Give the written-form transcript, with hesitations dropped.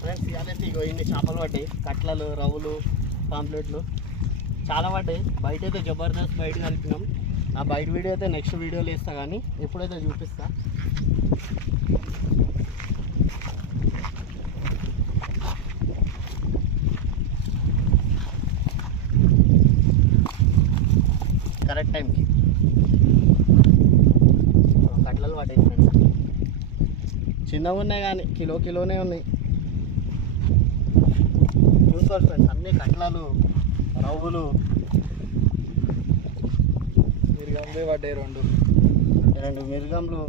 Friends ఇవాళైతే ఇగో ఇన్ని చేపలు పడ్డాయి, కట్లలు, రవ్వులు, పాంప్లెట్లు చాలా పడ్డాయి. బయట అయితే జబర్దస్త్ బయట కలిపినాం. ఆ బయట వీడియో అయితే నెక్స్ట్ వీడియోలో ఇస్తా, కానీ ఎప్పుడైతే చూపిస్తా. కరెక్ట్ టైంకి కట్లలు పడ్డాయి ఫ్రెండ్స్. చిన్నగా ఉన్నాయి కానీ కిలోనే ఉన్నాయి. చూసుకోవాలి ఫ్రెండ్స్, అన్ని కట్లలు, రవ్వులు, మిరిగంలు పడ్డాయి, రెండు మిరిగంలు